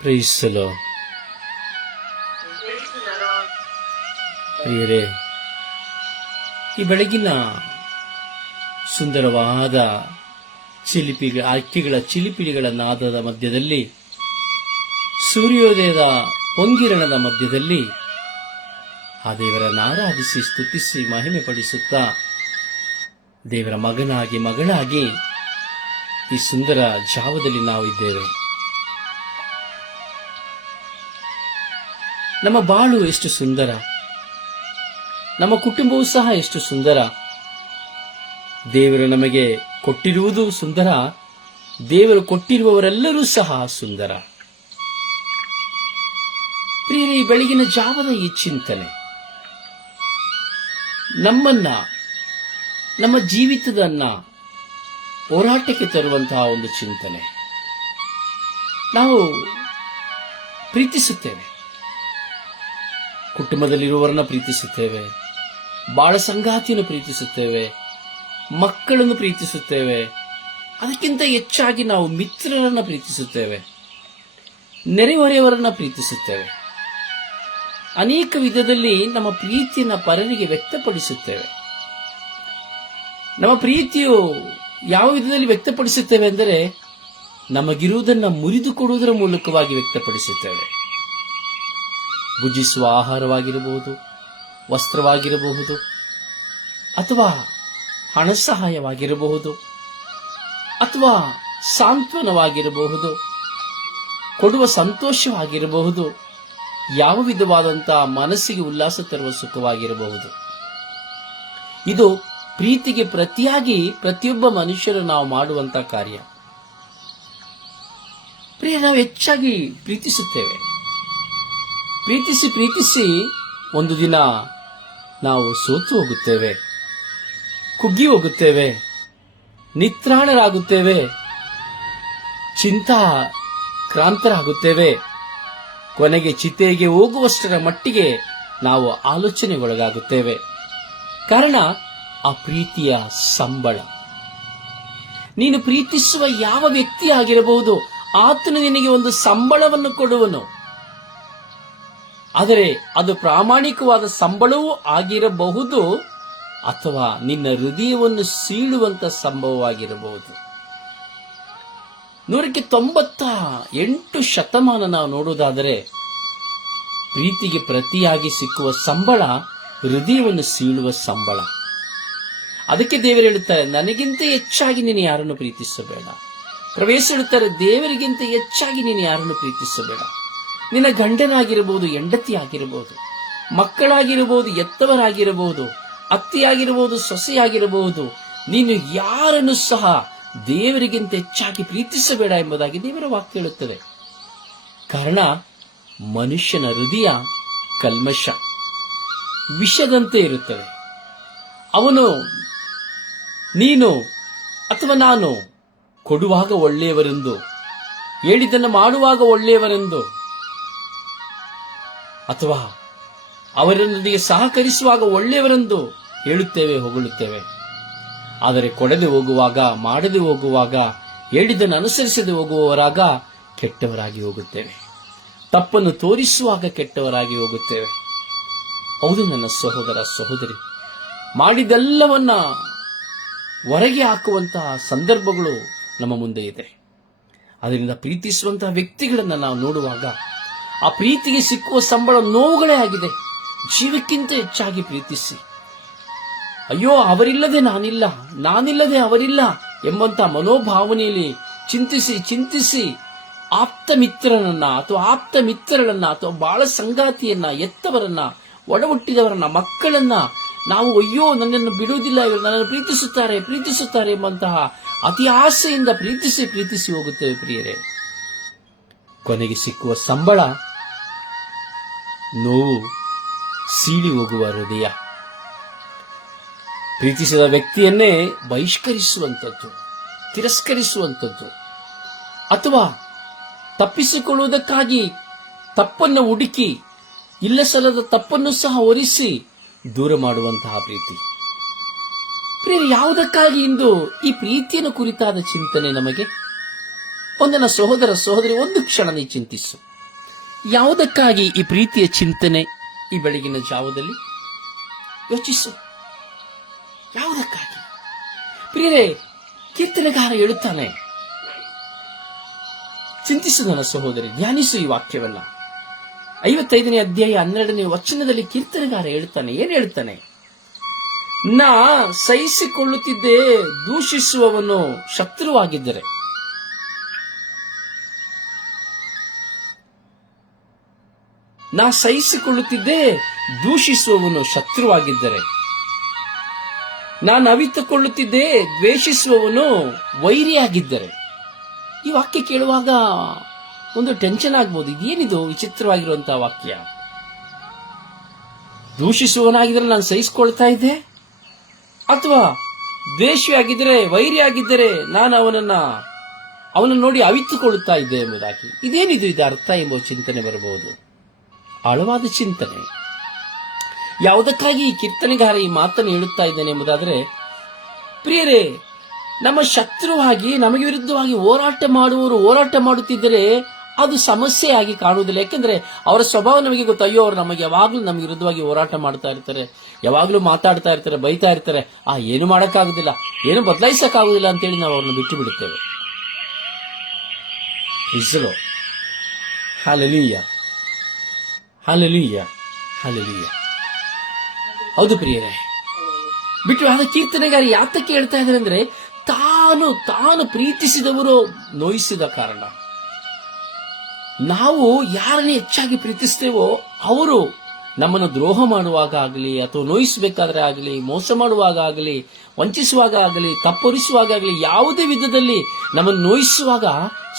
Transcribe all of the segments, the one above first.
ಪ್ರೀಸಲು ಪ್ರಿಯರೇ, ಈ ಬೆಳಗಿನ ಸುಂದರವಾದ ಚಿಲಿಪಿ ಅಕ್ಕಿಗಳ ಚಿಲಿಪಿಲಿಗಳ ನಾದದ ಮಧ್ಯದಲ್ಲಿ, ಸೂರ್ಯೋದಯದ ಪೊಂಗಿರಣದ ಮಧ್ಯದಲ್ಲಿ ಆ ದೇವರನ್ನು ಆರಾಧಿಸಿ ಸ್ತುತಿಸಿ ಮಹಿಮೆ ಪಡಿಸುತ್ತಾ ದೇವರ ಮಗನಾಗಿ ಮಗಳಾಗಿ ಈ ಸುಂದರ ಜಾವದಲ್ಲಿ ನಾವು ಇದ್ದೇವೆ. ನಮ್ಮ ಬಾಳು ಎಷ್ಟು ಸುಂದರ. ನಮ್ಮ ಕುಟುಂಬವೂ ಸಹ ಎಷ್ಟು ಸುಂದರ. ದೇವರು ನಮಗೆ ಕೊಟ್ಟಿರುವುದು ಸುಂದರ. ದೇವರು ಕೊಟ್ಟಿರುವವರೆಲ್ಲರೂ ಸಹ ಸುಂದರ. ಪ್ರಿಯರೇ, ಈ ಬೆಳಗಿನ ಜಾವದ ಈ ಚಿಂತನೆ. ನಮ್ಮನ್ನ, ನಮ್ಮ ಜೀವಿತದನ್ನ ಹೋರಾಟಕ್ಕೆ ತರುವಂತಹ ಒಂದು ಚಿಂತನೆ. ನಾವು ಪ್ರೀತಿಸುತ್ತೇವೆ. ಕುಟುಂಬದಲ್ಲಿರುವವರನ್ನ ಪ್ರೀತಿಸುತ್ತೇವೆ. ಬಾಳ ಸಂಗಾತಿಯನ್ನು ಪ್ರೀತಿಸುತ್ತೇವೆ. ಮಕ್ಕಳನ್ನು ಪ್ರೀತಿಸುತ್ತೇವೆ. ಅದಕ್ಕಿಂತ ಹೆಚ್ಚಾಗಿ ನಾವು ಮಿತ್ರರನ್ನ ಪ್ರೀತಿಸುತ್ತೇವೆ. ನೆರೆಹೊರೆಯವರನ್ನ ಪ್ರೀತಿಸುತ್ತೇವೆ. ಅನೇಕ ವಿಧದಲ್ಲಿ ನಮ್ಮ ಪ್ರೀತಿಯನ್ನು ಪರರಿಗೆ ವ್ಯಕ್ತಪಡಿಸುತ್ತೇವೆ. ನಮ್ಮ ಪ್ರೀತಿಯು ಯಾವ ವಿಧದಲ್ಲಿ ವ್ಯಕ್ತಪಡಿಸುತ್ತೇವೆ ಅಂದರೆ ನಮಗಿರುವುದನ್ನು ಮುರಿದು ಕೊಡುವುದರ ಮೂಲಕವಾಗಿ ವ್ಯಕ್ತಪಡಿಸುತ್ತೇವೆ. ಭುಜಿಸುವ ಆಹಾರವಾಗಿರಬಹುದು, ವಸ್ತ್ರವಾಗಿರಬಹುದು, ಅಥವಾ ಹಣ ಸಹಾಯವಾಗಿರಬಹುದು ಅಥವಾ ಸಾಂತ್ವನವಾಗಿರಬಹುದು, ಕೊಡುವ ಸಂತೋಷವಾಗಿರಬಹುದು, ಯಾವ ವಿಧವಾದಂತಹ ಮನಸ್ಸಿಗೆ ಉಲ್ಲಾಸ ತರುವ ಸುಖವಾಗಿರಬಹುದು. ಇದು ಪ್ರೀತಿಗೆ ಪ್ರತಿಯಾಗಿ ಪ್ರತಿಯೊಬ್ಬ ಮನುಷ್ಯರು ನಾವು ಮಾಡುವಂತ ಕಾರ್ಯ. ಪ್ರಿಯ, ನಾವು ಹೆಚ್ಚಾಗಿ ಪ್ರೀತಿಸುತ್ತೇವೆ. ಪ್ರೀತಿಸಿ ಪ್ರೀತಿಸಿ ಒಂದು ದಿನ ನಾವು ಸೋತು ಹೋಗುತ್ತೇವೆ, ಕುಗ್ಗಿ ಹೋಗುತ್ತೇವೆ, ನಿತ್ರಾಣರಾಗುತ್ತೇವೆ ಚಿಂತಾ ಕ್ರಾಂತರಾಗುತ್ತೇವೆ ಕೊನೆಗೆ ಚಿತೆಗೆ ಹೋಗುವಷ್ಟರ ಮಟ್ಟಿಗೆ ನಾವು ಆಲೋಚನೆಗೊಳಗಾಗುತ್ತೇವೆ. ಕಾರಣ ಆ ಪ್ರೀತಿಯ ಸಂಬಳ. ನೀನು ಪ್ರೀತಿಸುವ ಯಾವ ವ್ಯಕ್ತಿ ಆಗಿರಬಹುದು, ಆತನು ನಿನಗೆ ಒಂದು ಸಂಬಳವನ್ನು ಕೊಡುವನು. ಆದರೆ ಅದು ಪ್ರಾಮಾಣಿಕವಾದ ಸಂಬಳವೂ ಆಗಿರಬಹುದು, ಅಥವಾ ನಿನ್ನ ಹೃದಯವನ್ನು ಸೀಳುವಂತ ಸಂಭವವಾಗಿರಬಹುದು. ನೂರಕ್ಕೆ ತೊಂಬತ್ತ ಎಂಟು ಶತಮಾನ ನಾವು ನೋಡುವುದಾದರೆ, ಪ್ರೀತಿಗೆ ಪ್ರತಿಯಾಗಿ ಸಿಕ್ಕುವ ಸಂಬಳ, ಹೃದಯವನ್ನು ಸೀಳುವ ಸಂಬಳ. ಅದಕ್ಕೆ ದೇವರು ಹೇಳುತ್ತಾರೆ, ನನಗಿಂತ ಹೆಚ್ಚಾಗಿ ನೀನು ಯಾರನ್ನು ಪ್ರೀತಿಸಬೇಡ. ಪ್ರವೇಶ ಹೇಳುತ್ತಾರೆ ದೇವರಿಗಿಂತ ಹೆಚ್ಚಾಗಿ ನೀನು ಯಾರನ್ನು ಪ್ರೀತಿಸಬೇಡ. ನಿನ್ನ ಗಂಡನಾಗಿರಬಹುದು ಹೆಂಡತಿ ಆಗಿರಬಹುದು ಮಕ್ಕಳಾಗಿರಬಹುದು ಎತ್ತವರಾಗಿರಬಹುದು ಅತ್ತಿಯಾಗಿರಬಹುದು ಸೊಸೆಯಾಗಿರಬಹುದು ನೀನು ಯಾರನ್ನು ಸಹ ದೇವರಿಗಿಂತ ಹೆಚ್ಚಾಗಿ ಪ್ರೀತಿಸಬೇಡ ಎಂಬುದಾಗಿ ದೇವರ ವಾಕ್ಯ ಹೇಳುತ್ತದೆ. ಕಾರಣ, ಮನುಷ್ಯನ ಹೃದಯ ಕಲ್ಮಶ, ವಿಷದಂತೆ ಇರುತ್ತದೆ. ಅವನು ನೀನು ಅಥವಾ ನಾನು ಕೊಡುವಾಗ ಒಳ್ಳೆಯವರೆಂದು, ಹೇಳಿದ್ದನ್ನು ಮಾಡುವಾಗ ಒಳ್ಳೆಯವರೆಂದು, ಅಥವಾ ಅವರೊಂದಿಗೆ ಸಹಕರಿಸುವಾಗ ಒಳ್ಳೆಯವರೆಂದು ಹೇಳುತ್ತೇವೆ, ಹೊಗಳುತ್ತೇವೆ. ಆದರೆ ಕೊಡದೆ ಹೋಗುವಾಗ, ಮಾಡದೆ ಹೋಗುವಾಗ, ಹೇಳಿದ್ದನ್ನು ಅನುಸರಿಸದೆ ಹೋಗುವವರಾಗ ಕೆಟ್ಟವರಾಗಿ ಹೋಗುತ್ತೇವೆ. ತಪ್ಪನ್ನು ತೋರಿಸುವಾಗ ಕೆಟ್ಟವರಾಗಿ ಹೋಗುತ್ತೇವೆ. ಹೌದು ನನ್ನ ಸಹೋದರ ಸಹೋದರಿ ಮಾಡಿದೆಲ್ಲವನ್ನ ಹೊರಗೆ ಹಾಕುವಂತಹ ಸಂದರ್ಭಗಳು ನಮ್ಮ ಮುಂದೆ ಇದೆ. ಅದರಿಂದ ಪ್ರೀತಿಸುವಂತಹ ವ್ಯಕ್ತಿಗಳನ್ನು ನಾವು ನೋಡುವಾಗ ಆ ಪ್ರೀತಿಗೆ ಸಿಕ್ಕುವ ಸಂಬಳ ನೋವುಗಳೇ ಆಗಿದೆ. ಜೀವಕ್ಕಿಂತ ಹೆಚ್ಚಾಗಿ ಪ್ರೀತಿಸಿ. ಅಯ್ಯೋ, ಅವರಿಲ್ಲದೆ ನಾನಿಲ್ಲ, ನಾನಿಲ್ಲದೆ ಅವರಿಲ್ಲ ಎಂಬಂತ ಮನೋಭಾವನೆಯಲ್ಲಿ ಚಿಂತಿಸಿ ಚಿಂತಿಸಿ ಆಪ್ತ ಮಿತ್ರನನ್ನ ಅಥವಾ ಆಪ್ತ ಮಿತ್ರರನ್ನ ಅಥವಾ ಬಾಳ ಸಂಗಾತಿಯನ್ನ ಎತ್ತವರನ್ನ, ಒಡಹುಟ್ಟಿದವರನ್ನ, ಮಕ್ಕಳನ್ನ ನಾವು, ಅಯ್ಯೋ, ನನ್ನನ್ನು ಬಿಡುವುದಿಲ್ಲ, ಇವರು ನನ್ನನ್ನು ಪ್ರೀತಿಸುತ್ತಾರೆ ಪ್ರೀತಿಸುತ್ತಾರೆ ಎಂಬಂತಹ ಅತಿ ಆಸೆಯಿಂದ ಪ್ರೀತಿಸಿ ಪ್ರೀತಿಸಿ ಹೋಗುತ್ತೇವೆ ಪ್ರಿಯರೇ. ಕೊನೆಗೆ ಸಿಕ್ಕುವ ಸಂಬಳ, ನೋವು, ಸೀಳಿ ಹೋಗುವ ಹೃದಯ. ಪ್ರೀತಿಸಿದ ವ್ಯಕ್ತಿಯನ್ನೇ ಬಹಿಷ್ಕರಿಸುವಂಥದ್ದು, ತಿರಸ್ಕರಿಸುವಂಥದ್ದು. ಅಥವಾ ತಪ್ಪಿಸಿಕೊಳ್ಳುವುದಕ್ಕಾಗಿ ತಪ್ಪನ್ನು ಹುಡುಕಿ ಇಲ್ಲ ಸಲ್ಲದ ತಪ್ಪನ್ನು ಸಹ ಒರಿಸಿ ದೂರ ಮಾಡುವಂತಹ ಪ್ರೀತಿ. ಪ್ರಿಯ ಯಾವುದಕ್ಕಾಗಿ ಇಂದು ಈ ಪ್ರೀತಿಯನ್ನು ಕುರಿತಾದ ಚಿಂತನೆ ನಮಗೆ? ಒಂದನ ಸಹೋದರ ಸಹೋದರಿ, ಒಂದು ಕ್ಷಣ ನೀ ಚಿಂತಿಸು. ಯಾವುದಕ್ಕಾಗಿ ಈ ಪ್ರೀತಿಯ ಚಿಂತನೆ ಈ ಬೆಳಗಿನ ಜಾವದಲ್ಲಿ? ಯೋಚಿಸು. ಯಾವುದಕ್ಕಾಗಿ? ಪ್ರಿಯರೇ, ಕೀರ್ತನೆಗಾರ ಹೇಳುತ್ತಾನೆ. ಚಿಂತಿಸು ನನ್ನ ಸಹೋದರಿ, ಧ್ಯಾನಿಸು ಈ ವಾಕ್ಯವನ್ನ ಐವತ್ತೈದನೇ ಅಧ್ಯಾಯ ಹನ್ನೆರಡನೇ ವಚನದಲ್ಲಿ ಕೀರ್ತನೆಗಾರ ಹೇಳ್ತಾನೆ, ಏನ್ ಹೇಳ್ತಾನೆ? ನಾ ಸಹಿಸಿಕೊಳ್ಳುತ್ತಿದ್ದೆ ದೂಷಿಸುವವನು ಶತ್ರುವಾಗಿದ್ದರೆ. ನಾ ಸಹಿಸಿಕೊಳ್ಳುತ್ತಿದ್ದೆ ದೂಷಿಸುವವನು ಶತ್ರುವಾಗಿದ್ದರೆ. ನಾನು ಅವಿತುಕೊಳ್ಳುತ್ತಿದ್ದೆ ದ್ವೇಷಿಸುವವನು ವೈರಿಯಾಗಿದ್ದರೆ. ಈ ವಾಕ್ಯ ಕೇಳುವಾಗ ಒಂದು ಟೆನ್ಷನ್ ಆಗ್ಬೋದು. ಇದೇನಿದು ವಿಚಿತ್ರವಾಗಿರುವಂತಹ ವಾಕ್ಯ? ದೂಷಿಸುವನಾಗಿದ್ರೆ ನಾನು ಸಹಿಸಿಕೊಳ್ತಾ ಇದ್ದೆ? ಅಥವಾ ದ್ವೇಷಿ ವೈರಿಯಾಗಿದ್ದರೆ ವೈರಿ ಆಗಿದ್ದರೆ ನಾನು ಅವನನ್ನ, ಅವನನ್ನು ನೋಡಿ ಅವಿತುಕೊಳ್ಳುತ್ತಾ ಇದ್ದೆ ಎಂಬುದಾಗಿ. ಇದೇನಿದು? ಇದು ಅರ್ಥ ಎಂಬ ಚಿಂತನೆ ಬರಬಹುದು. ಆಳವಾದ ಚಿಂತನೆ. ಯಾವುದಕ್ಕಾಗಿ ಈ ಕೀರ್ತನೆಗಾರ ಈ ಮಾತನ್ನು ಹೇಳುತ್ತಾ ಇದ್ದೇನೆ ಎಂಬುದಾದರೆ, ಪ್ರಿಯರೇ, ನಮ್ಮ ಶತ್ರುವಾಗಿ ನಮಗೆ ವಿರುದ್ಧವಾಗಿ ಹೋರಾಟ ಮಾಡುವವರು ಹೋರಾಟ ಮಾಡುತ್ತಿದ್ದರೆ ಅದು ಸಮಸ್ಯೆಯಾಗಿ ಕಾಣುವುದಿಲ್ಲ. ಯಾಕೆಂದ್ರೆ ಅವರ ಸ್ವಭಾವ ನಮಗೆ ಗೊತ್ತು. ಅಯ್ಯೋ, ಅವರು ನಮಗೆ ಯಾವಾಗಲೂ ನಮಗೆ ವಿರುದ್ಧವಾಗಿ ಹೋರಾಟ ಮಾಡ್ತಾ ಇರ್ತಾರೆ, ಯಾವಾಗಲೂ ಮಾತಾಡ್ತಾ ಇರ್ತಾರೆ, ಬೈತಾ ಇರ್ತಾರೆ. ಆ, ಏನು ಮಾಡೋಕ್ಕಾಗುದಿಲ್ಲ, ಏನು ಬದಲಾಯಿಸಕ್ಕಾಗುದಿಲ್ಲ ಅಂತೇಳಿ ನಾವು ಅವ್ರನ್ನ ಬಿಟ್ಟು ಬಿಡುತ್ತೇವೆ. ಹಾಲಲೀಯ ಹೌದು ಪ್ರಿಯರೇ. ಬಿಟ್ಟು ಆದ ಕೀರ್ತನೆಗಾರ ಯಾತಕ್ಕೆ ಹೇಳ್ತಾ ಇದ್ದಾರೆ ಅಂದ್ರೆ, ತಾನು ತಾನು ಪ್ರೀತಿಸಿದವರು ನೋಯಿಸಿದ ಕಾರಣ. ನಾವು ಯಾರನ್ನೇ ಹೆಚ್ಚಾಗಿ ಪ್ರೀತಿಸ್ತೇವೋ ಅವರು ನಮ್ಮನ್ನು ದ್ರೋಹ ಮಾಡುವಾಗ ಆಗಲಿ ಅಥವಾ ನೋಯಿಸಬೇಕಾದ್ರೆ ಆಗಲಿ, ಮೋಸ ಮಾಡುವಾಗ ಆಗಲಿ, ವಂಚಿಸುವಾಗ ಆಗಲಿ, ತಪ್ಪೊರಿಸುವಾಗ ಆಗಲಿ, ಯಾವುದೇ ವಿಧದಲ್ಲಿ ನಮ್ಮನ್ನು ನೋಯಿಸುವಾಗ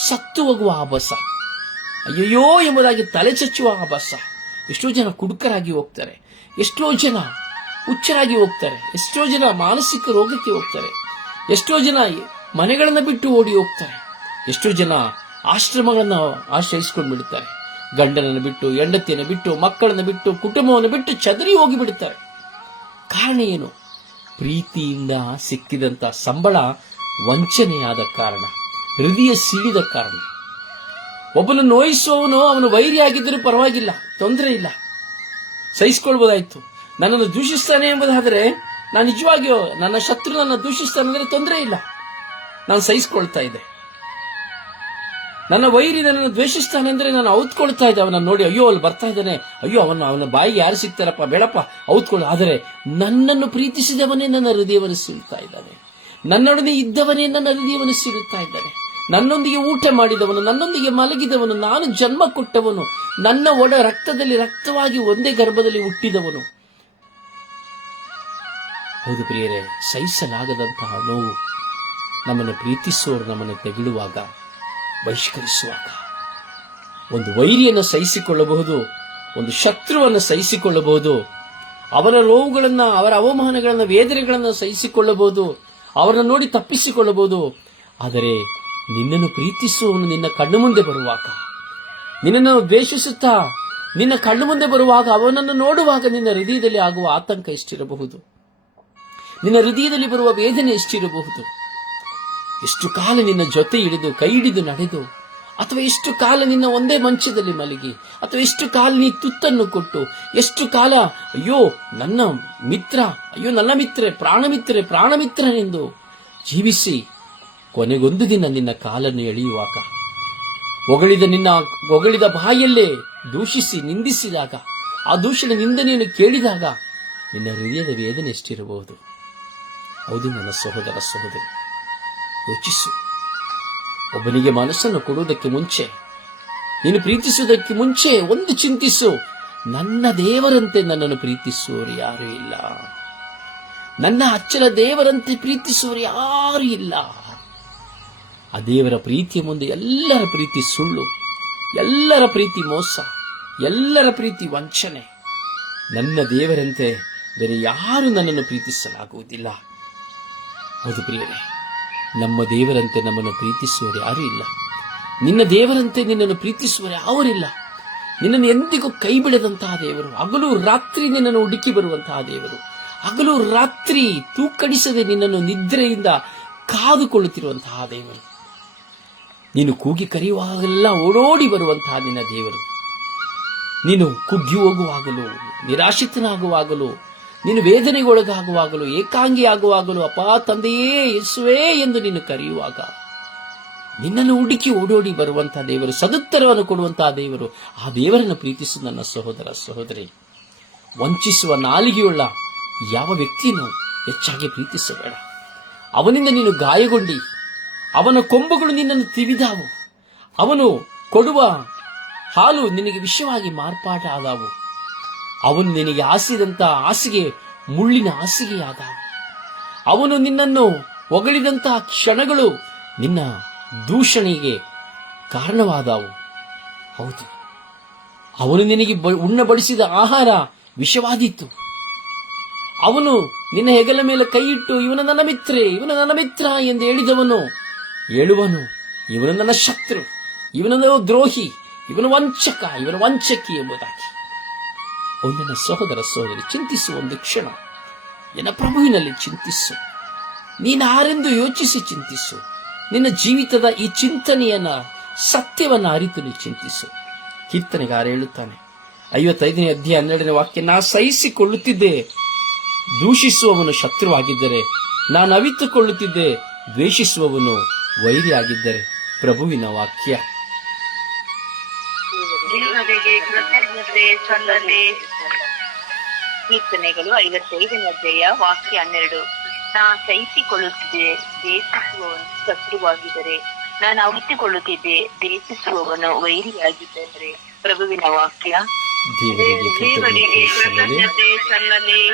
ಸತ್ತು ಹೋಗುವ ಆಭಾಸ ಅಯ್ಯಯ್ಯೋ ಎಂಬುದಾಗಿ ತಲೆ ಚಚ್ಚುವ ಆಭಾಸ ಎಷ್ಟೋ ಜನ ಕುಡುಕರಾಗಿ ಹೋಗ್ತಾರೆ. ಎಷ್ಟೋ ಜನ ಹುಚ್ಚರಾಗಿ ಹೋಗ್ತಾರೆ. ಎಷ್ಟೋ ಜನ ಮಾನಸಿಕ ರೋಗಕ್ಕೆ ಹೋಗ್ತಾರೆ. ಎಷ್ಟೋ ಜನ ಮನೆಗಳನ್ನು ಬಿಟ್ಟು ಓಡಿ ಹೋಗ್ತಾರೆ. ಎಷ್ಟೋ ಜನ ಆಶ್ರಮಗಳನ್ನ ಆಶ್ರಯಿಸಿಕೊಂಡು ಬಿಡುತ್ತಾರೆ ಗಂಡನನ್ನು ಬಿಟ್ಟು, ಹೆಂಡತಿಯನ್ನು ಬಿಟ್ಟು, ಮಕ್ಕಳನ್ನು ಬಿಟ್ಟು, ಕುಟುಂಬವನ್ನು ಬಿಟ್ಟು ಚದರಿ ಹೋಗಿ ಬಿಡುತ್ತಾರೆ ಕಾರಣ ಏನು? ಪ್ರೀತಿಯಿಂದ ಸಿಕ್ಕಿದಂಥ ಸಂಬಳ ವಂಚನೆಯಾದ ಕಾರಣ, ಹೃದಯ ಸಿಡಿದ ಕಾರಣ. ಒಬ್ಬನು ನೋಯಿಸುವವನು ಅವನು ವೈರಿಯಾಗಿದ್ದರೂ ಪರವಾಗಿಲ್ಲ, ತೊಂದರೆ ಇಲ್ಲ. ಸಹಿಸಿಕೊಳ್ಬೋದಾಯ್ತು. ನನ್ನನ್ನು ದೂಷಿಸ್ತಾನೆ ಎಂಬುದಾದರೆ, ನಾನು ನಿಜವಾಗಿಯೂ ನನ್ನ ಶತ್ರು ನನ್ನ ದೂಷಿಸ್ತಾನೆ ಅಂದರೆ ತೊಂದರೆ ಇಲ್ಲ. ನಾನು ಸಹಿಸ್ಕೊಳ್ತಾ ಇದ್ದೆ. ನನ್ನ ವೈರಿ ನನ್ನನ್ನು ದ್ವೇಷಿಸ್ತಾನೆ ಅಂದ್ರೆ ನಾನು ಔತ್ಕೊಳ್ತಾ ಇದ್ದೆ ಅವನ ನೋಡಿ, ಅಯ್ಯೋ, ಅಲ್ಲಿ ಬರ್ತಾ ಇದ್ದಾನೆ. ಅಯ್ಯೋ, ಅವನು, ಅವನ ಬಾಯಿಗೆ ಯಾರು ಸಿಗ್ತಾರಪ್ಪ, ಬೇಡಪ್ಪ ಔತ್ಕೊಳ್ಳ ಆದರೆ ನನ್ನನ್ನು ಪ್ರೀತಿಸಿದವನೇ ನನ್ನ ಹೃದಯವನ್ನು ಸಿಗುತ್ತಾ ಇದ್ದಾನೆ. ನನ್ನೊಡನೆ ಇದ್ದವನೇ ನನ್ನ ಹೃದಯವನ್ನು ಸಿಗುತ್ತಾ ಇದ್ದಾನೆ. ನನ್ನೊಂದಿಗೆ ಊಟ ಮಾಡಿದವನು, ನನ್ನೊಂದಿಗೆ ಮಲಗಿದವನು, ನಾನು ಜನ್ಮ ಕೊಟ್ಟವನು, ನನ್ನ ಒಡ ರಕ್ತದಲ್ಲಿ ರಕ್ತವಾಗಿ ಒಂದೇ ಗರ್ಭದಲ್ಲಿ ಹುಟ್ಟಿದವನು. ಹೌದು ಪ್ರಿಯರೇ, ಸಹಿಸಲಾಗದಂತಹ ನೋವು ನಮ್ಮನ್ನು ಪ್ರೀತಿಸೋರು ನಮ್ಮನ್ನು ತೆಗಿಳುವಾಗ ಬಹಿಷ್ಕರಿಸುವಾಗ. ಒಂದು ವೈರಿಯನ್ನು ಸಹಿಸಿಕೊಳ್ಳಬಹುದು, ಒಂದು ಶತ್ರುವನ್ನು ಸಹಿಸಿಕೊಳ್ಳಬಹುದು, ಅವರ ರೋಗಗಳನ್ನು ಅವರ ಅವಮಾನಗಳನ್ನ, ವೇದನೆಗಳನ್ನು ಸಹಿಸಿಕೊಳ್ಳಬಹುದು, ಅವರನ್ನು ನೋಡಿ ತಪ್ಪಿಸಿಕೊಳ್ಳಬಹುದು. ಆದರೆ ನಿನ್ನನ್ನು ಪ್ರೀತಿಸುವವನು ನಿನ್ನ ಕಣ್ಣು ಮುಂದೆ ಬರುವಾಗ, ನಿನ್ನನ್ನು ದ್ವೇಷಿಸುತ್ತಾ ನಿನ್ನ ಕಣ್ಣು ಮುಂದೆ ಬರುವಾಗ ಅವನನ್ನು ನೋಡುವಾಗ ನಿನ್ನ ಹೃದಯದಲ್ಲಿ ಆಗುವ ಆತಂಕ ಎಷ್ಟಿರಬಹುದು? ನಿನ್ನ ಹೃದಯದಲ್ಲಿ ಬರುವ ವೇದನೆ ಎಷ್ಟಿರಬಹುದು? ಎಷ್ಟು ಕಾಲ ನಿನ್ನ ಜೊತೆ ಹಿಡಿದು ಕೈ ಹಿಡಿದು ನಡೆದು, ಅಥವಾ ಎಷ್ಟು ಕಾಲ ನಿನ್ನ ಒಂದೇ ಮಂಚದಲ್ಲಿ ಮಲಗಿ, ಅಥವಾ ಎಷ್ಟು ಕಾಲ ನೀ ತುತ್ತನ್ನು ಕೊಟ್ಟು, ಎಷ್ಟು ಕಾಲ, ಅಯ್ಯೋ, ನನ್ನ ಮಿತ್ರ, ಅಯ್ಯೋ, ನನ್ನ ಮಿತ್ರೆ, ಪ್ರಾಣ ಮಿತ್ರೆ, ಪ್ರಾಣ ಮಿತ್ರನೆಂದು ಜೀವಿಸಿ, ಕೊನೆಗೊಂದು ದಿನ ನಿನ್ನ ಕಾಲನ್ನು ಎಳೆಯುವಾಗ, ಹೊಗಳಿದ ನಿನ್ನ, ಹೊಗಳಿದ ಬಾಯಲ್ಲೇ ದೂಷಿಸಿ, ನಿಂದಿಸಿದಾಗ, ಆ ದೂಷಣ ನಿಂದನೆಯನ್ನು ಕೇಳಿದಾಗ ನಿನ್ನ ಹೃದಯದ ವೇದನೆ ಎಷ್ಟಿರಬಹುದು? ಹೌದು, ನನ್ನ ಸಹೋದರ ಸಹೋದರಿ. ಯೋಚಿಸು. ಒಬ್ಬನಿಗೆ ಮನಸ್ಸನ್ನು ಕೊಡುವುದಕ್ಕೆ ಮುಂಚೆ, ನೀನು ಪ್ರೀತಿಸುವುದಕ್ಕೆ ಮುಂಚೆ ಒಂದು ಚಿಂತಿಸು, ನನ್ನ ದೇವರಂತೆ ನನ್ನನ್ನು ಪ್ರೀತಿಸುವವರು ಯಾರು ಇಲ್ಲ. ನನ್ನ ಅಚ್ಚಲ ದೇವರಂತೆ ಪ್ರೀತಿಸುವವರು ಯಾರು ಇಲ್ಲ. ಆ ದೇವರ ಪ್ರೀತಿಯ ಮುಂದೆ ಎಲ್ಲರ ಪ್ರೀತಿ ಸುಳ್ಳು, ಎಲ್ಲರ ಪ್ರೀತಿ ಮೋಸ, ಎಲ್ಲರ ಪ್ರೀತಿ ವಂಚನೆ. ನನ್ನ ದೇವರಂತೆ ಬೇರೆ ಯಾರು ನನ್ನನ್ನು ಪ್ರೀತಿಸಲಾಗುವುದಿಲ್ಲ. ಹೌದು ಪ್ರಿಯರೇ ನಮ್ಮ ದೇವರಂತೆ ನಮ್ಮನ್ನು ಪ್ರೀತಿಸುವರು ಯಾರೂ ಇಲ್ಲ. ನಿನ್ನ ದೇವರಂತೆ ನಿನ್ನನ್ನು ಪ್ರೀತಿಸುವರು ಯಾವರಿಲ್ಲ ನಿನ್ನನ್ನು ಎಂದಿಗೂ ಕೈ ಬಿಡದಂತಹ ದೇವರು, ಹಗಲು ರಾತ್ರಿ ನಿನ್ನನ್ನು ಹುಡುಕಿ ಬರುವಂತಹ ದೇವರು, ಹಗಲು ರಾತ್ರಿ ತೂಕಡಿಸದೆ ನಿನ್ನನ್ನು ನಿದ್ರೆಯಿಂದ ಕಾದುಕೊಳ್ಳುತ್ತಿರುವಂತಹ ದೇವರು. ನೀನು ಕೂಗಿ ಕರೆಯುವಾಗೆಲ್ಲ ಓಡೋಡಿ ಬರುವಂತಹ ನಿನ್ನ ದೇವರು. ನೀನು ಕುಗ್ಗಿ ಹೋಗುವಾಗಲೂ ನಿರಾಶಿತನಾಗುವಾಗಲೂ ನೀನು ವೇದನೆಗೊಳಗಾಗುವಾಗಲೂ, ಏಕಾಂಗಿಯಾಗುವಾಗಲೂ ಅಪಾ ತಂದೆಯೇ ಯೇಸುವೇ ಎಂದು ನೀನು ಕರೆಯುವಾಗ, ನಿನ್ನನ್ನು ಹುಡುಕಿ ಓಡೋಡಿ ಬರುವಂತಹ ದೇವರು, ಸದುತ್ತರವನ್ನು ಕೊಡುವಂತಹ ದೇವರು, ಆ ದೇವರನ್ನು ಪ್ರೀತಿಸು ನನ್ನ ಸಹೋದರ, ಸಹೋದರಿ, ವಂಚಿಸುವ ನಾಲಿಗೆಯುಳ್ಳ ಯಾವ ವ್ಯಕ್ತಿಯನ್ನು ಹೆಚ್ಚಾಗಿ ಪ್ರೀತಿಸಬೇಡ. ಅವನಿಂದ ನೀನು ಗಾಯಗೊಂಡಿ, ಅವನ ಕೊಂಬುಗಳು ನಿನ್ನನ್ನು ತಿವಿದಾವು, ಅವನು ಕೊಡುವ ಹಾಲು ನಿನಗೆ ವಿಷವಾಗಿ ಮಾರ್ಪಾಟ ಆದವು ಅವನು ನಿನಗೆ ಹಾಸಿದಂತಹ ಹಾಸಿಗೆ ಮುಳ್ಳಿನ ಹಾಸಿಗೆಯಾದ ಅವನು ನಿನ್ನನ್ನು ಹೊಗಳಿದಂತಹ ಕ್ಷಣಗಳು ನಿನ್ನ ದೂಷಣೆಗೆ ಕಾರಣವಾದವು. ಹೌದು. ಅವನು ನಿನಗೆ ಉಣ್ಣಬಡಿಸಿದ ಆಹಾರ ವಿಷವಾದೀತು. ಅವನು ನಿನ್ನ ಹೆಗಲ ಮೇಲೆ ಕೈಯಿಟ್ಟು, ಇವನು ನನ್ನ ಮಿತ್ರೆ, ಇವನು ನನ್ನ ಮಿತ್ರ ಎಂದು ಹೇಳಿದವನು. ಹೇಳುವನು ಇವನು ನನ್ನ ಶತ್ರು, ಇವನು ದ್ರೋಹಿ, ಇವನು ವಂಚಕ, ಇವನು ವಂಚಕಿ ಎಂಬುದಾಗಿ. ಒಂದನ್ನ ಸಹೋದರ ಸಹೋದರಿ, ಚಿಂತಿಸು ಒಂದು ಕ್ಷಣ. ನಿನ್ನ ಪ್ರಭುವಿನಲ್ಲಿ ಚಿಂತಿಸು. ನೀನಾರೆಂದು ಯೋಚಿಸಿ ಚಿಂತಿಸು. ನಿನ್ನ ಜೀವಿತದ ಈ ಚಿಂತನೆಯನ್ನ, ಸತ್ಯವನ್ನ ಅರಿತು ನೀ ಚಿಂತಿಸು. ಕೀರ್ತನೆಗಾರ ಹೇಳುತ್ತಾನೆ, ಐವತ್ತೈದನೇ ಅಧ್ಯಾಯ ಹನ್ನೆರಡನೇ ವಾಕ್ಯ, ನಾ ಸಹಿಸಿಕೊಳ್ಳುತ್ತಿದ್ದೆ, ದೂಷಿಸುವವನು ಶತ್ರುವಾಗಿದ್ದರೆ, ನಾನು ಅವಿತುಕೊಳ್ಳುತ್ತಿದ್ದೆ, ದ್ವೇಷಿಸುವವನು ವೈರಿಯಾಗಿದ್ದರೆ, ಪ್ರಭುವಿನ ವಾಕ್ಯ. ಕೀರ್ತನೆಗಳು ಐವತ್ತೈದನೇ ಅಧ್ಯಾಯ ವಾಕ್ಯ ಹನ್ನೆರಡು. ನಾ ಸಹಿಸಿಕೊಳ್ಳುತ್ತಿದ್ದೆ ದೇಶಿಸುವವನು ಶತ್ರುವಾಗಿದ್ದರೆ. ನಾನು ಅವಿತುಕೊಳ್ಳುತ್ತಿದ್ದೆ ದೇಶಿಸುವವನು ವೈರಿಯಾಗಿದ್ದರೆ. ಪ್ರಭುವಿನ ವಾಕ್ಯ. ದೇವರಿಗೆ. ಕೃತಜ್ಞತೆ ಸಲ್ಲಲಿ.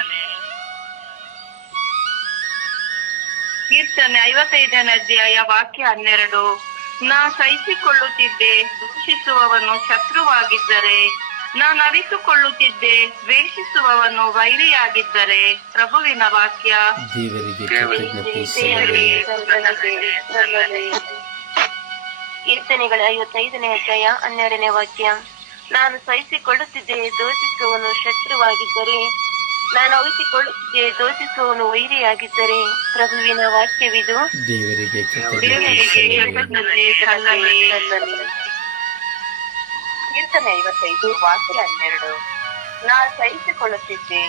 ಕೀರ್ತನೆ ಐವತ್ತೈದನೇ ಅಧ್ಯಾಯ ವಾಕ್ಯ ಹನ್ನೆರಡು. ನಾ ಸಹಿಸಿಕೊಳ್ಳುತ್ತಿದ್ದೆ ದೂಷಿಸುವವನು ಶತ್ರುವಾಗಿದ್ದರೆ. ನಾನು ಅರಿತುಕೊಳ್ಳುತ್ತಿದ್ದೆ ದ್ವೇಷಿಸುವವನು ವೈರಿಯಾಗಿದ್ದರೆ ಪ್ರಭುವಿನ ವಾಕ್ಯ ದೇವರಿಗೆ ಕೃತಜ್ಞತೆ ಸಲ್ಲಲಿ. ಕೀರ್ತನೆಗಳ ಐವತ್ತೈದನೇ ಅಧ್ಯಾಯ ಹನ್ನೆರಡನೇ ವಾಕ್ಯ ನಾನು ಸಹಿಸಿಕೊಳ್ಳುತ್ತಿದ್ದೆ ದೋಷಿಸುವವನು ಶತ್ರುವಾಗಿದ್ದರೆ ನಾನು ಅವಿಸಿಕೊಳ್ಳುತ್ತಿದ್ದೆ ದೋಷಿಸುವವನು ವೈರಿಯಾಗಿದ್ದರೆ ಪ್ರಭುವಿನ ವಾಕ್ಯವಿದು ದೇವರಿಗೆ ಕೃತಜ್ಞತೆ ದೇವರಿಗೆ ಸಲ್ಲಲಿ. ಕೃತಜ್ಞತೆ ಸಲ್ಲಲಿ. ಕೀರ್ತನೆ ಐವತ್ತೈದು ವಾಕ್ಯ ಹನ್ನೆರಡು. ನಾ ಸಹಿಸಿಕೊಳ್ಳುತ್ತಿದ್ದೆ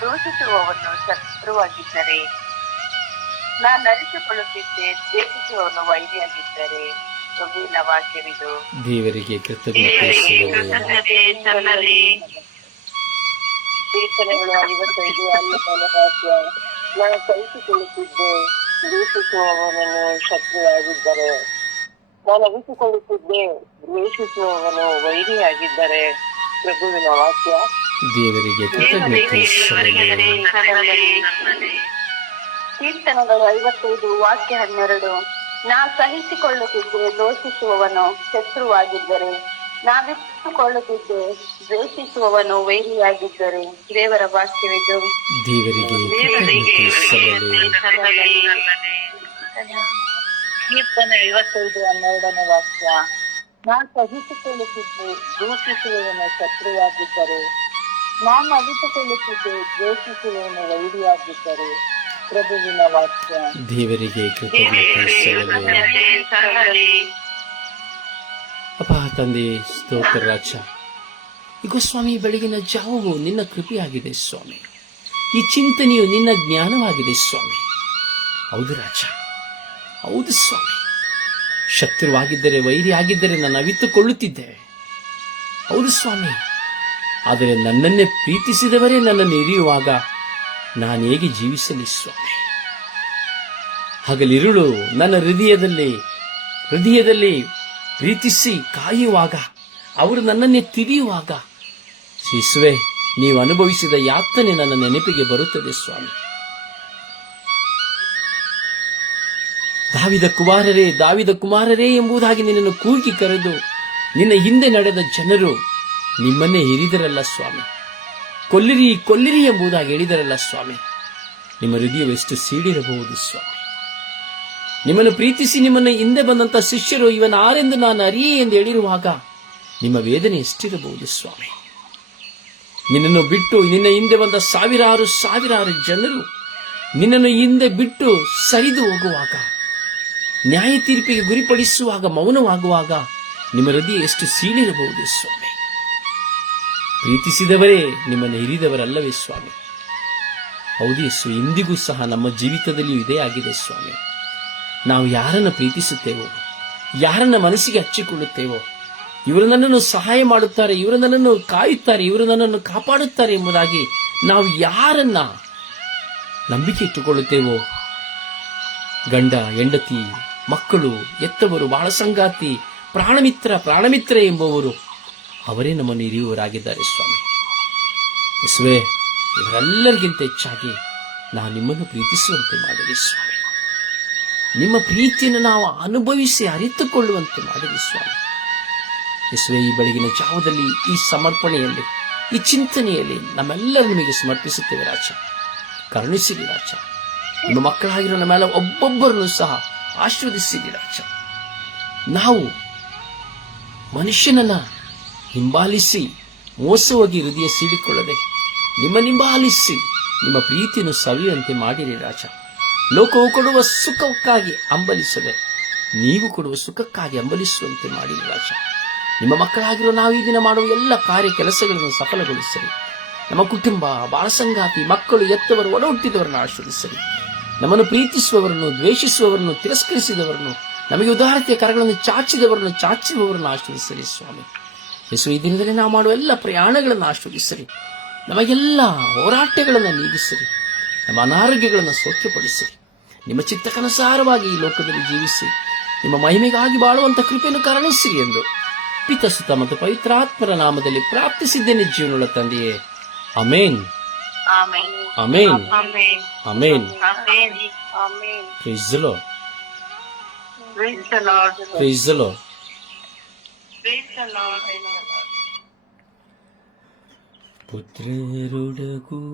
ದೂಷಿಸುವವನು ಶತ್ರುವಾಗಿದ್ದರೆ. ನಾ ನರಿಸಿಕೊಳ್ಳುತ್ತಿದ್ದೆ ದ್ವೇಷಿಸುವವನು ವೈರಿಯಾಗಿದ್ದರೆ. ದೇವರಿಗೆ ಕೀರ್ತನೆಗಳು ಐವತ್ತೈದು ಹನ್ನೊಂದನೇ ವಾಕ್ಯ. ನಾನು ಸಹಿಸಿಕೊಳ್ಳುತ್ತಿದ್ದೆ ದೂಷಿಸುವವನನ್ನು ಶತ್ರುವಾಗಿದ್ದರೆ. ನಾನು ಅವಿಸಿಕೊಳ್ಳುತ್ತಿದ್ದೆ ದ್ವೇಷಿಸುವವನು ವೈರಿಯಾಗಿದ್ದರೆ ಪ್ರಭುವಿನ ವಾಕ್ಯ. ದೇವರಿಗೆ ಕೀರ್ತನೆಗಳು ಐವತ್ತೈದು ವಾಕ್ಯ ಹನ್ನೆರಡು. ನಾ ಸಹಿಸಿಕೊಳ್ಳುತ್ತಿದ್ದೆ ದೋಷಿಸುವವನು ಶತ್ರುವಾಗಿದ್ದರೆ. ನಾವಿಟ್ಟುಕೊಳ್ಳುತ್ತಿದ್ದೆ ದ್ವೇಷಿಸುವವನು ವೈರಿಯಾಗಿದ್ದರೆ. ದೇವರ ವಾಕ್ಯವಿದು. ದೇವರಿಗೆ ಕೀರ್ತನೆ ಐವತ್ತೈದು ಹನ್ನೆರಡನೇ ವಾಕ್ಯ. ನಾ ಸಹಿಸಿಕೊಳ್ಳುತ್ತಿದ್ದೆ ದೂಷಿಸುವವನು ಶತ್ರುವಾಗಿದ್ದರೆ ನಾನು ಅವಿತುಕೊಳ್ಳುತ್ತಿದ್ದೆ ದ್ವೇಷಿಸುವವನು ವೈರಿಯಾಗಿದ್ದರೆ ಪ್ರಭುವಿನ ವಾಕ್ಯ. ದೇವರಿಗೆ ಅಪ್ಪ ತಂದೆ ಸ್ತೋತ್ರ ರಾಜ. ಈಗ ಸ್ವಾಮಿ ಬೆಳಗಿನ ಜಾವವು ನಿನ್ನ ಕೃಪೆಯಾಗಿದೆ ಸ್ವಾಮಿ. ಈ ಚಿಂತನೆಯು ನಿನ್ನ ಜ್ಞಾನವಾಗಿದೆ ಸ್ವಾಮಿ. ಹೌದು ರಾಜ. ಹೌದು ಸ್ವಾಮಿ. ಶತ್ರುವಾಗಿದ್ದರೆ ವೈರಿ ಆಗಿದ್ದರೆ ನಾನು ಅವಿತುಕೊಳ್ಳುತ್ತಿದ್ದೆ ಹೌದು ಸ್ವಾಮಿ. ಆದರೆ ನನ್ನನ್ನೇ ಪ್ರೀತಿಸಿದವರೇ ನನ್ನನ್ನು ಎರಿಯುವಾಗ ನಾನು ಹೇಗೆ ಜೀವಿಸಲಿ ಸ್ವಾಮಿ. ಹಗಲಿರುಳು ನನ್ನ ಹೃದಯದಲ್ಲಿ ಹೃದಯದಲ್ಲಿ ಪ್ರೀತಿಸಿ ಕಾಯುವಾಗ, ಅವರು ನನ್ನನ್ನೇ ತಿರಿಯುವಾಗ ಶಿಸುವೆ ನೀವು ಅನುಭವಿಸಿದ ಯಾತನೆ ನನ್ನ ನೆನಪಿಗೆ ಬರುತ್ತದೆ ಸ್ವಾಮಿ. ದಾವಿದ ಕುಮಾರರೇ ದಾವಿದ ಕುಮಾರರೇ ಎಂಬುದಾಗಿ ನಿನ್ನನ್ನು ಕೂಗಿ ಕರೆದು ನಿನ್ನ ಹಿಂದೆ ನಡೆದ ಜನರು ನಿಮ್ಮನ್ನೇ ಹಿರಿದರಲ್ಲ ಸ್ವಾಮಿ. ಕೊಲ್ಲಿರಿ ಕೊಲ್ಲಿರಿ ಎಂಬುದಾಗಿ ಹೇಳಿದರಲ್ಲ ಸ್ವಾಮಿ. ನಿಮ್ಮ ಹೃದಯವೆಷ್ಟು ಸೀಡಿರಬಹುದು ಸ್ವಾಮಿ. ನಿಮ್ಮನ್ನು ಪ್ರೀತಿಸಿ ನಿಮ್ಮನ್ನು ಹಿಂದೆ ಬಂದಂತ ಶಿಷ್ಯರು ಇವನ ಆರೆಂದು ನಾನು ಅರಿಯೇ ಎಂದು ಹೇಳಿರುವಾಗ ನಿಮ್ಮ ವೇದನೆ ಎಷ್ಟಿರಬಹುದು ಸ್ವಾಮಿ. ನಿನ್ನನ್ನು ಬಿಟ್ಟು ನಿನ್ನ ಹಿಂದೆ ಬಂದ ಸಾವಿರಾರು ಸಾವಿರಾರು ಜನರು ನಿನ್ನನ್ನು ಹಿಂದೆ ಬಿಟ್ಟು ಸರಿದು ಹೋಗುವಾಗ ನ್ಯಾಯ ತೀರ್ಪಿಗೆ ಗುರಿಪಡಿಸುವಾಗ, ಮೌನವಾಗುವಾಗ ನಿಮ್ಮ ಹೃದಯ ಎಷ್ಟು ಸೀಳಿರಬಹುದು ಸ್ವಾಮಿ. ಪ್ರೀತಿಸಿದವರೇ ನಿಮ್ಮನ್ನು ಹಿರಿದವರಲ್ಲವೇ ಸ್ವಾಮಿ. ಹೌದು ಯೇಸು, ಇಂದಿಗೂ ಸಹ ನಮ್ಮ ಜೀವಿತದಲ್ಲಿಯೂ ಇದೇ ಆಗಿದೆ ಸ್ವಾಮಿ. ನಾವು ಯಾರನ್ನು ಪ್ರೀತಿಸುತ್ತೇವೋ, ಯಾರನ್ನ ಮನಸ್ಸಿಗೆ ಹಚ್ಚಿಕೊಳ್ಳುತ್ತೇವೋ, ಇವರು ನನ್ನನ್ನು ಸಹಾಯ ಮಾಡುತ್ತಾರೆ, ಇವರು ನನ್ನನ್ನು ಕಾಯುತ್ತಾರೆ, ಇವರು ನನ್ನನ್ನು ಕಾಪಾಡುತ್ತಾರೆ ಎಂಬುದಾಗಿ ನಾವು ಯಾರನ್ನ ನಂಬಿಕೆ ಇಟ್ಟುಕೊಳ್ಳುತ್ತೇವೋ? ಗಂಡ, ಹೆಂಡತಿ ಮಕ್ಕಳು, ಎತ್ತವರು ಬಾಳ ಸಂಗಾತಿ ಪ್ರಾಣಮಿತ್ರ ಪ್ರಾಣಮಿತ್ರ ಎಂಬುವರು ಅವರೇ ನಮ್ಮನ್ನು ಹಿರಿಯುವರಾಗಿದ್ದಾರೆ, ಸ್ವಾಮಿ. ಯೇಸುವೆ, ಇವರೆಲ್ಲರಿಗಿಂತ ಹೆಚ್ಚಾಗಿ ನಾನು ನಿಮ್ಮನ್ನು ಪ್ರೀತಿಸುವಂತೆ ಮಾಡಿರಿ, ಸ್ವಾಮಿ. ನಿಮ್ಮ ಪ್ರೀತಿಯನ್ನು ನಾವು ಅನುಭವಿಸಿ ಅರಿತುಕೊಳ್ಳುವಂತೆ ಮಾಡಿರಿ, ಸ್ವಾಮಿ. ಇಸ್ವೇ ಈ ಬೆಳಗಿನ ಜಾವದಲ್ಲಿ ಈ ಸಮರ್ಪಣೆಯಲ್ಲಿ, ಈ ಚಿಂತನೆಯಲ್ಲಿ ನಮ್ಮೆಲ್ಲರೂ ನಿಮಗೆ ಸಮರ್ಪಿಸುತ್ತೇವೆ, ರಾಜ. ಕರುಣಿಸಿರಿ, ರಾಜ. ನಿಮ್ಮ ಮಕ್ಕಳಾಗಿರೋ ನಮ್ಮೆಲ್ಲ ಒಬ್ಬೊಬ್ಬರನ್ನು ಸಹ ಆಶೀರ್ವದಿಸಿರಿ ರಾಜ ನಾವು ಮನುಷ್ಯನನ್ನ ಹಿಂಬಾಲಿಸಿ, ಮೋಸವಾಗಿ ಹೃದಯ ಸೀಳಿಕೊಳ್ಳದೆ ನಿಮ್ಮ ನಿಂಬಾಲಿಸಿ ನಿಮ್ಮ ಪ್ರೀತಿಯನ್ನು ಸವಿಯಂತೆ ಮಾಡಿರಿ ರಾಜ ಲೋಕವು ಕೊಡುವ ಸುಖಕ್ಕಾಗಿ ಅಂಬಲಿಸದೆ, ನೀವು ಕೊಡುವ ಸುಖಕ್ಕಾಗಿ ಅಂಬಲಿಸುವಂತೆ ಮಾಡಿರಿ ರಾಜ ನಿಮ್ಮ ಮಕ್ಕಳಾಗಿರೋ ನಾವು ಈ ದಿನ ಮಾಡುವ ಎಲ್ಲ ಕಾರ್ಯ ಕೆಲಸಗಳನ್ನು ಸಫಲಗೊಳಿಸಲಿ. ನಮ್ಮ ಕುಟುಂಬ ಬಾಳಸಂಗಾತಿ ಮಕ್ಕಳು ಎತ್ತವರು ಒಡ ಹುಟ್ಟಿದವರನ್ನು ನಮ್ಮನ್ನು ಪ್ರೀತಿಸುವವರನ್ನು, ದ್ವೇಷಿಸುವವರನ್ನು, ತಿರಸ್ಕರಿಸಿದವರನ್ನು, ನಮಗೆ ಉದಾರತೆಯ ಕರಗಳನ್ನು ಚಾಚಿದವರನ್ನು ಚಾಚುವವರನ್ನು ಆಶ್ರಯಿಸಲಿ ಸ್ವಾಮಿ. ಯೇಸು, ಈ ದಿನದಲ್ಲಿ ನಾವು ಮಾಡುವ ಎಲ್ಲ ಪ್ರಯಾಣಗಳನ್ನು ಆಶ್ರಯಿಸಲಿ ನಮಗೆಲ್ಲ ಹೋರಾಟಗಳನ್ನು ನೀಗಿಸಲಿ ನಮ್ಮ ಅನಾರೋಗ್ಯಗಳನ್ನು ಸೌಖ್ಯಪಡಿಸಿರಿ ನಿಮ್ಮ ಚಿತ್ತಕ್ಕನುಸಾರವಾಗಿ ಈ ಲೋಕದಲ್ಲಿ ಜೀವಿಸಿ ನಿಮ್ಮ ಮಹಿಮೆಗಾಗಿ ಬಾಳುವಂತ ಕೃಪೆಯನ್ನು ಕರುಣಿಸಿರಿ ಎಂದು ಪಿತಸುತ ಮತ್ತು ಪವಿತ್ರಾತ್ಮರ ನಾಮದಲ್ಲಿ ಪ್ರಾರ್ಥಿಸಿದ್ದೇನೆ ಜೀವನಗಳ ತಂದೆಯೇ. ಅಮೇನ್ అమేన్ అమేన్ ప్రిజ్లో ప్రిజ్లో పుత్రుడకూడ